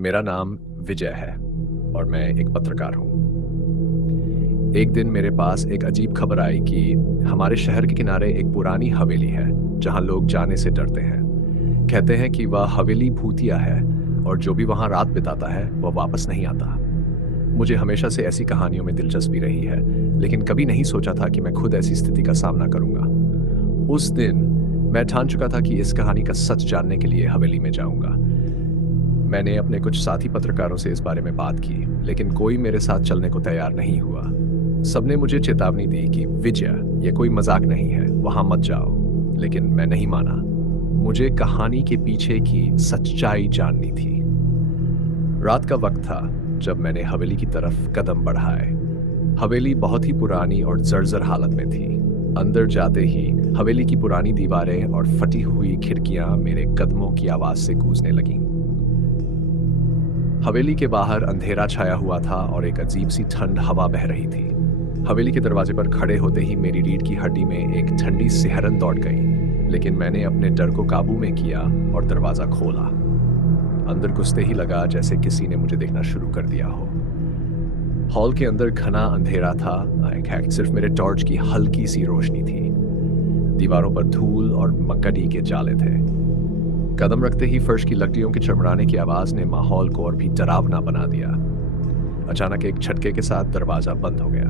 मेरा नाम विजय है और मैं एक पत्रकार हूँ। एक दिन मेरे पास एक अजीब खबर आई कि हमारे शहर के किनारे एक पुरानी हवेली है, जहाँ लोग जाने से डरते हैं। कहते हैं कि वह हवेली भूतिया है और जो भी वहाँ रात बिताता है, वह वापस नहीं आता। मुझे हमेशा से ऐसी कहानियों में दिलचस्पी रही है, लेकिन कभी नहीं सोचा था कि मैं खुद ऐसी स्थिति का सामना करूँगा। उस दिन मैं ठान चुका था कि इस कहानी का सच जानने के लिए हवेली में जाऊँगा। मैंने अपने कुछ साथी पत्रकारों से इस बारे में बात की, लेकिन कोई मेरे साथ चलने को तैयार नहीं हुआ। सबने मुझे चेतावनी दी कि विजय, ये कोई मजाक नहीं है, वहां मत जाओ। लेकिन मैं नहीं माना। मुझे कहानी के पीछे की सच्चाई जाननी थी। रात का वक्त था जब मैंने हवेली की तरफ कदम बढ़ाए। हवेली बहुत ही पुरानी और जर्जर हालत में थी। अंदर जाते ही हवेली की पुरानी दीवारें और फटी हुई खिड़कियां मेरे कदमों की आवाज से गूंजने लगीं। हवेली के बाहर अंधेरा छाया हुआ था और एक अजीब सी ठंड हवा बह रही थी। हवेली के दरवाजे पर खड़े होते ही मेरी रीढ़ की हड्डी में एक ठंडी सिहरन दौड़ गई, लेकिन मैंने अपने डर को काबू में किया और दरवाजा खोला। अंदर घुसते ही लगा जैसे किसी ने मुझे देखना शुरू कर दिया हो। हॉल के अंदर घना अंधेरा था। सिर्फ मेरे टॉर्च की हल्की सी रोशनी थी। दीवारों पर धूल और मकड़ी के जाले थे। कदम रखते ही फर्श की लकड़ियों के चमड़ाने की आवाज ने माहौल को और भी डरावना बना दिया। अचानक एक झटके के साथ दरवाजा बंद हो गया।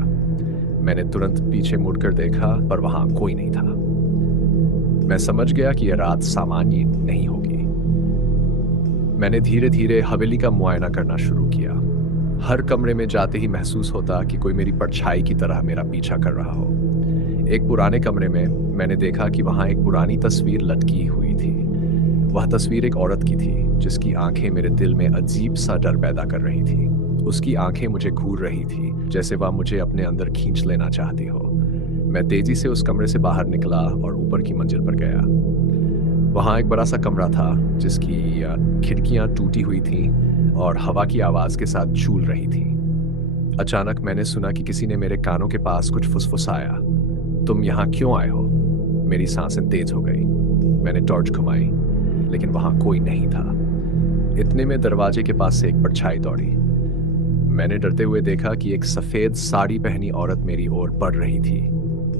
मैंने तुरंत पीछे मुड़कर देखा, पर वहां कोई नहीं था। मैं समझ गया कि यह रात सामान्य नहीं होगी। मैंने धीरे धीरे हवेली का मुआयना करना शुरू किया। हर कमरे में जाते ही महसूस होता कि कोई मेरी परछाई की तरह मेरा पीछा कर रहा हो। एक पुराने कमरे में मैंने देखा कि वहां एक पुरानी तस्वीर लटकी हुई थी। वह तस्वीर एक औरत की थी, जिसकी आंखें मेरे दिल में अजीब सा डर पैदा कर रही थी। उसकी आंखें मुझे घूर रही थी, जैसे वह मुझे अपने अंदर खींच लेना चाहती हो। मैं तेजी से उस कमरे से बाहर निकला और ऊपर की मंजिल पर गया। वहां एक बड़ा सा कमरा था, जिसकी खिड़कियां टूटी हुई थीं और हवा की आवाज के साथ झूल रही थी। अचानक मैंने सुना कि किसी ने मेरे कानों के पास कुछ फुसफुसाया। तुम यहाँ क्यों आए हो? मेरी सांसें तेज हो गई। मैंने टॉर्च घुमाई, लेकिन वहां कोई नहीं था। इतने में दरवाजे के पास से एक परछाई दौड़ी। मैंने डरते हुए देखा कि एक सफेद साड़ी पहनी औरत मेरी ओर बढ़ रही थी।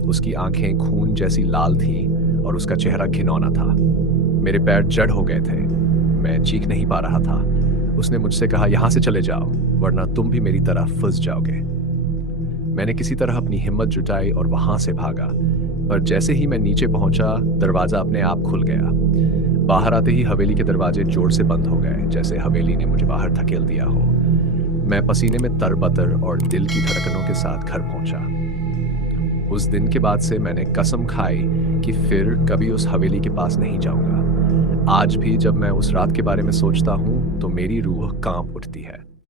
उसकी आंखें खून जैसी लाल थीं और उसका चेहरा घिनौना था। मेरे पैर जड़ हो गए थे। मैं चीख नहीं पा रहा था। उसने मुझसे कहा, यहां से चले जाओ, वरना तुम भी मेरी तरह फंस जाओगे। मैंने किसी तरह अपनी हिम्मत जुटाई और वहां से भागा, पर जैसे ही मैं नीचे पहुंचा, दरवाजा अपने आप खुल गया। बाहर आते ही हवेली के दरवाजे जोर से बंद हो गए, जैसे हवेली ने मुझे बाहर धकेल दिया हो। मैं पसीने में तरबतर और दिल की धड़कनों के साथ घर पहुंचा। उस दिन के बाद से मैंने कसम खाई कि फिर कभी उस हवेली के पास नहीं जाऊंगा। आज भी जब मैं उस रात के बारे में सोचता हूं, तो मेरी रूह कांप उठती है।